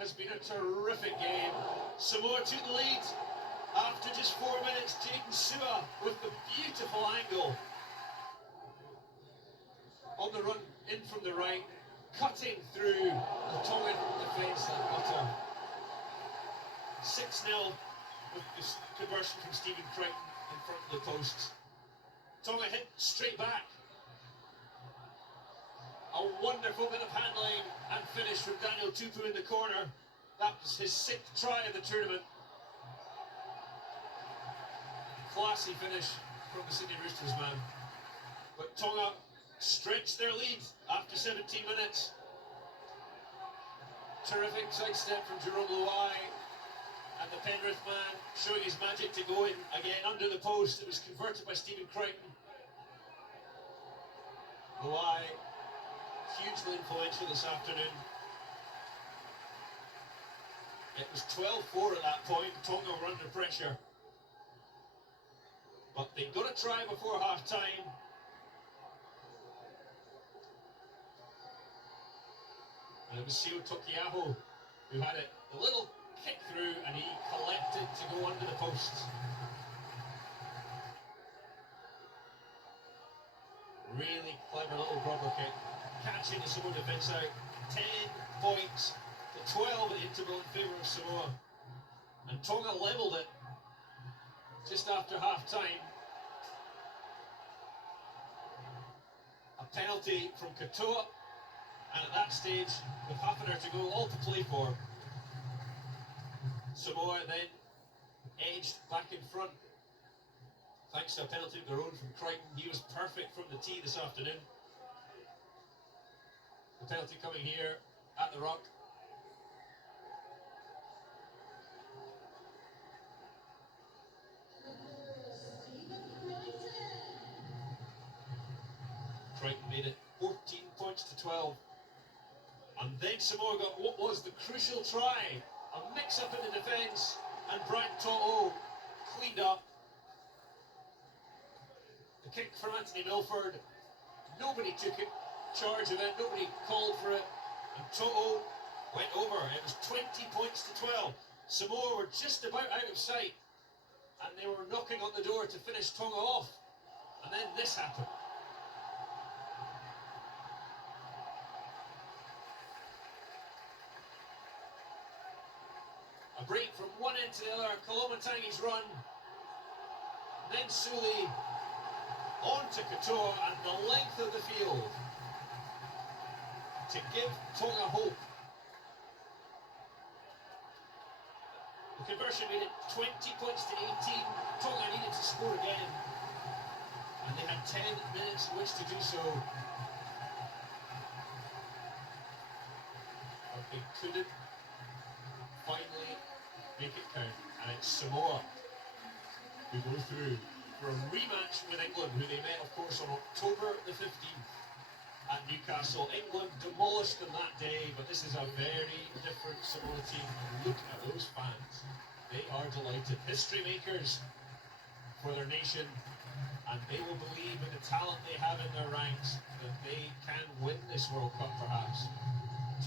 Has been a terrific game. Samoa took the lead after just 4 minutes. Jaden Sua with the beautiful angle on the run in from the right, cutting through the Tongan defence at butter. 6-0 with this conversion from Stephen Crichton in front of the posts. Tonga hit straight back. A wonderful bit of handling and finish from Daniel Tupu in the corner. That was his 6th try of the tournament. Classy finish from the Sydney Roosters man. But Tonga stretched their lead after 17 minutes. Terrific sidestep from Jerome Luai. And the Penrith man showing his magic to go in again under the post. It was converted by Stephen Crichton. Luai, hugely influential this afternoon. It was 12-4 at that point. Tonga were under pressure. But they got a try before half-time. And it was Sio Tokiaho who had it a little kick through and he collected to go under the posts. Really clever little grubber kick. Catching the Samoa defence out. 10 points to 12 at interval in favour of Samoa. And Tonga levelled it just after half-time. A penalty from Katoa. And at that stage, with half an hour to go, all to play for, Samoa then edged back in front. Thanks to a penalty of their own from Crichton. He was perfect from the tee this afternoon. The penalty coming here at the Rock. Crichton made it 14 points to 12. And then Samoa got what was the crucial try. A mix-up in the defence, and Brian To'o cleaned up. The kick from Anthony Milford. Nobody took it, charge of it, nobody called for it. And To'o went over. It was 20 points to 12. Samoa were just about out of sight. And they were knocking on the door to finish Tonga off. And then this happened. A break from one end to the other, Kolomatangi's run, then Suli on to Katoa and the length of the field to give Tonga hope. The conversion made it 20 points to 18. Tonga needed to score again, and they had 10 minutes in which to do so. But they couldn't finally make it count, and it's Samoa who go through for a rematch with England, who they met, of course, on October the 15th at Newcastle. England demolished them that day, but this is a very different Samoa team. And look at those fans. They are delighted. History makers for their nation, and they will believe in the talent they have in their ranks that they can win this World Cup perhaps.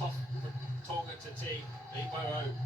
Tough for Tonga to take. They bow out.